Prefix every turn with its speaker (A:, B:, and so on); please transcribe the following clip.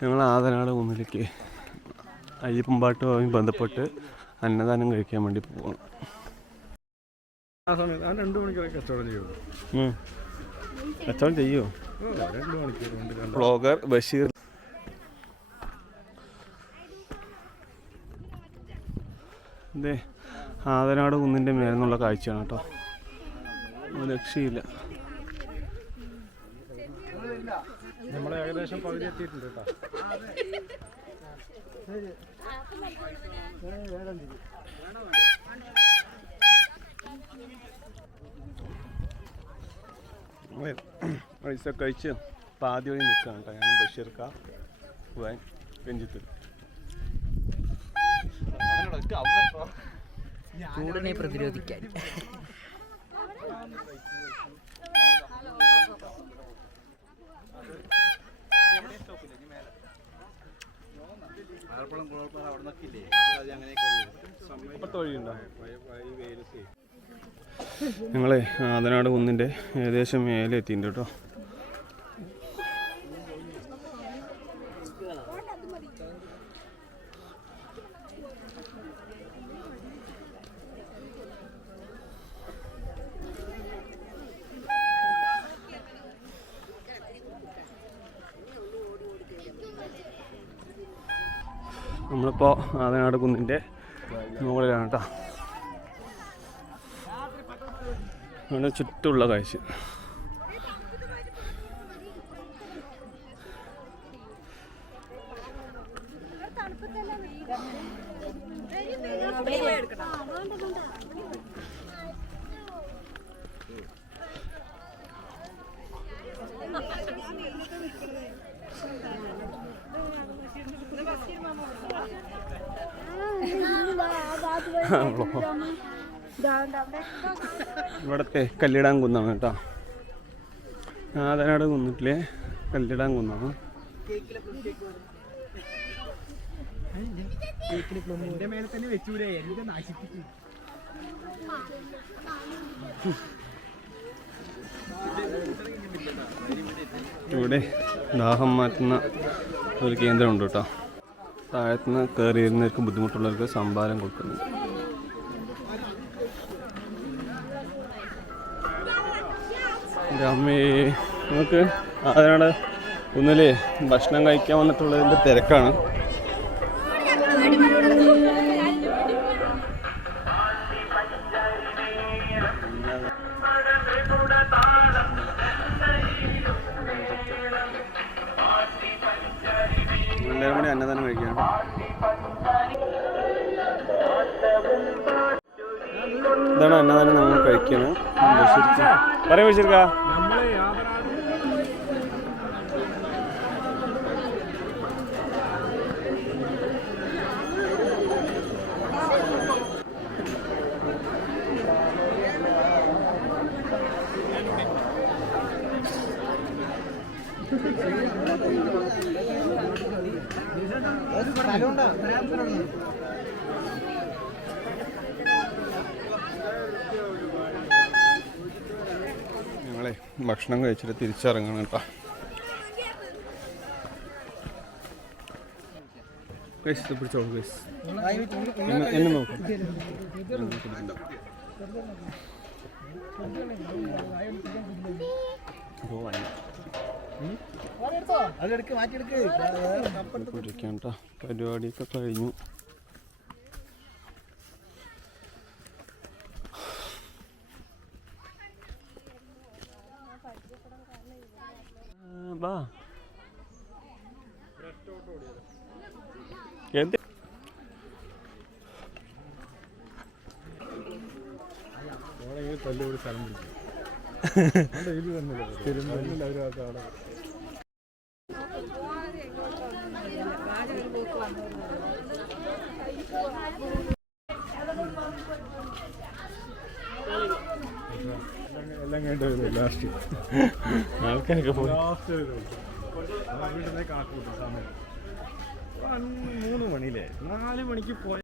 A: ഞങ്ങൾ ആദനാട് കുന്നിലേക്ക് അയ്യപ്പമ്പാട്ടുമായി ബന്ധപ്പെട്ട് അന്നദാനം കഴിക്കാൻ വേണ്ടി പോകണം
B: ആ സമയത്ത് ആ രണ്ട് മണിക്കൂറൊക്കെ കച്ചവടം ചെയ്യുള്ളൂ.
A: കച്ചവടം ചെയ്യുമോ
B: രണ്ട് മണിക്കൂർ കൊണ്ട്
A: ബ്ലോഗർ ബഷീർ. അതെ ആദനാട് കുന്നിന്റെ മേലെന്നുള്ള കാഴ്ചയാണ് കേട്ടോ. രക്ഷയില്ല.
B: നമ്മൾ ഏകദേശം പകുതി എത്തിയിട്ടുണ്ട് കേട്ടോ.
A: പൈസ കഴിച്ച് പാതി വഴി നിൽക്കുകയാണ് കേട്ടോ. ഞാൻ ബഷീർക്ക പോവാൻ രഞ്ജിത്ത്.
C: ചൂടിനെ പ്രതിരോധിക്കാൻ.
A: അപ്പുറത്തെ വഴിയുണ്ടോ? ഞങ്ങളെ ആദനാട് കുന്നിന്റെ ഏകദേശം മേലെ എത്തിയിട്ടുണ്ട് കേട്ടോ. നമ്മളിപ്പോൾ ആദനാട് കുന്നിന്റെ മുകളിലാണ് കേട്ടോ അവിടെ ചുറ്റുമുള്ള കാഴ്ച ഇവിടത്തെ കല്ലിടാൻ കുന്നാണ് കേട്ടോ. ആദനാട് കുന്നിട്ടിലെ കല്ലിടാൻ കുന്നാണ്. ഇവിടെ ദാഹം മാറ്റുന്ന ഒരു കേന്ദ്രമുണ്ട് കേട്ടോ. താഴത്തുനിന്ന് കയറി വരുന്നവർക്ക് ബുദ്ധിമുട്ടുള്ളവർക്ക് സംഭാരം കൊടുക്കുന്നുണ്ട്. എന്റെ അമ്മേ നമുക്ക് അതിനാണ് ഒന്നിലെ ഭക്ഷണം കഴിക്കാൻ വന്നിട്ടുള്ളതിന്റെ തിരക്കാണ്. എല്ലാവരും കൂടി അന്നദാനം കഴിക്കുകയാണ് നമ്മൾ കഴിക്കുകയാണ് പറയാം ബഷീർക്ക
B: നമ്മളെ യാതൊരാ
A: ഞങ്ങളെ ഭക്ഷണം കഴിച്ചിട്ട് തിരിച്ചിറങ്ങണം കേട്ടോ ഗൈസ്, ഇത് പിടിച്ചോളൂ ഗൈസ്. എന്നെ- നോക്ക്. പരിപാടിയൊക്കെ കഴിഞ്ഞു വാ. എന്ത്?
B: തല്ലുകൂടി സ്ഥലം പിടിക്കും ഇത് തന്നില്ല തിരുമ്പലിൽ അവരൊക്കെ അവിടെ എല്ലാം കേട്ട് ലാസ്റ്റ്
A: ആൾക്കാരൊക്കെ പോയി.
B: ലാസ്റ്റ് വീട്ടിലേക്ക് ആക്കൂട്ടോ സമയം. മൂന്ന് മണിയിലെ? നാല് മണിക്ക് പോയ